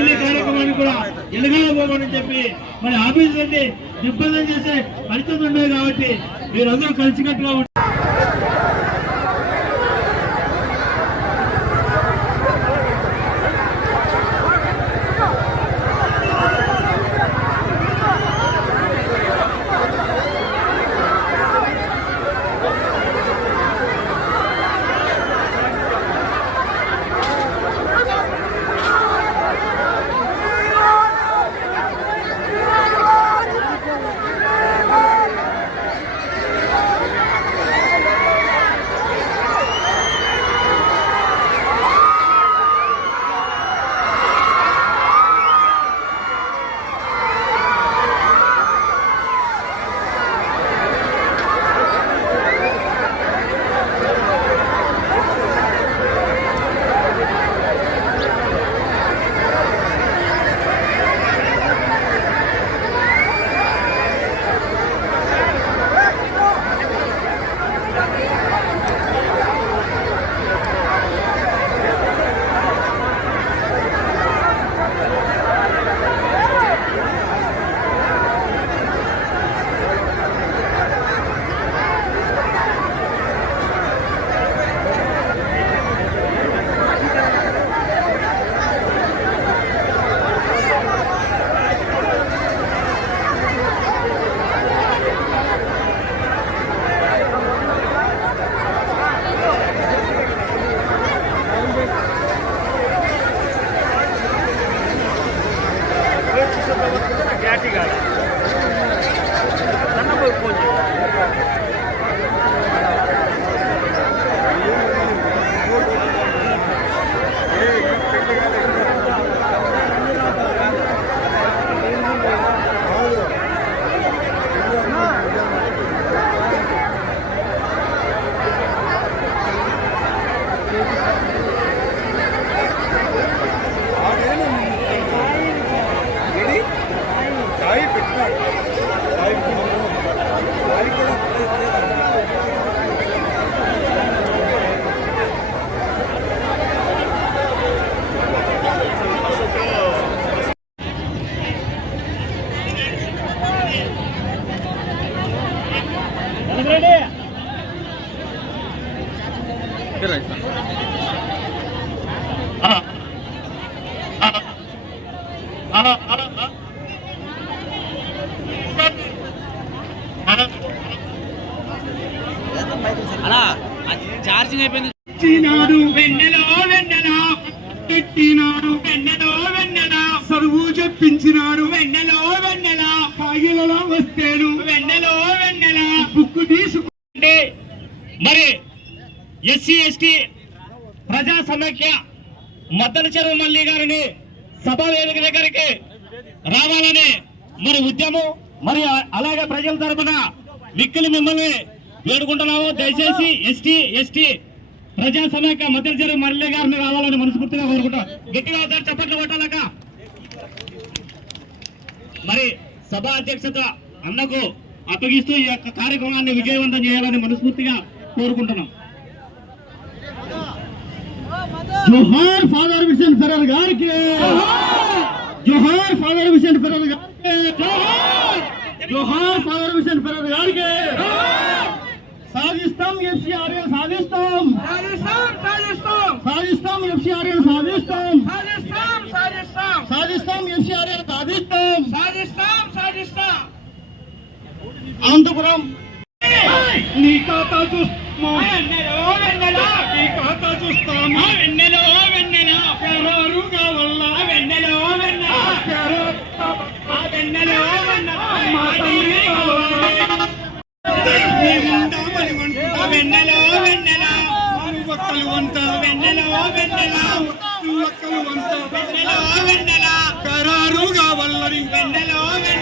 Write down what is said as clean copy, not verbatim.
ఢిల్లీ కార్యక్రమాన్ని కూడా ఎలగాలపోమని చెప్పి మరి ఆఫీసులన్నీ దిగ్బంధం చేసే పరిస్థితి ఉండదు కాబట్టి మీరందరూ కలిసికట్టుగా అలా చార్జింగ్ అయిపోయింది. పెట్టినాడు వెన్నెలో వెన్నెల సరువు చెప్పించినాడు వెన్నెలో వెన్నెల కాగిలలో వస్తేను వెన్నెలో వెన్నెల బుక్కు తీసుకుంటే మరి ఎస్సీ ఎస్టీ ప్రజా సమైక్య మద్దల చెరువు మల్లి గారిని సభా వేదిక దగ్గరికి రావాలని మరి ఉద్యమం మరి అలాగే ప్రజల తరఫున విక్కులు మిమ్మల్ని వేడుకుంటున్నాము. దయచేసి ఎస్టీ ప్రజా సమైక్య మద్దల చెరువు మల్లి గారిని రావాలని మనస్ఫూర్తిగా కోరుకుంటాం. గట్టిగా ఒకసారి చప్పట్లు కొట్టాలక. మరి సభా అధ్యక్షత అన్నకు అప్పగిస్తూ ఈ యొక్క కార్యక్రమాన్ని విజయవంతం చేయాలని మనస్ఫూర్తిగా కోరుకుంటున్నాం. జోహార్ ఫాదర్ విజయన్ ఫెరర్ గారికి, జోహార్ ఫాదర్ విజయన్ ఫెరర్ గారికి, జోహార్ ఫాదర్ విజయన్ ఫెరర్ గారికి. సాధిస్తాం ఎఫ్సిఆర్ఏ సాధిస్తాం, సాధిస్తాం ఎఫ్సిఆర్ఏ సాధిస్తాం, సాధిస్తాం ఎఫ్సిఆర్ఏ సాధిస్తాం. అనంతపురం నీ ఖాతా చూస్తామా నీ ఖాతా చూస్తామా వెన్నెలో వెన్నెల ప్యారుగా వల్ల వెన్నెలో వెన్నెల వెన్నెలో వెన్నెలో వెన్నెల ఒక్కలు వంత వెన్నెలో వెన్నెల ఒక్కలు వంత వెన్నెలో వెన్నెల ఖరారుగా వల్లని వెన్నెలో వెన్నెల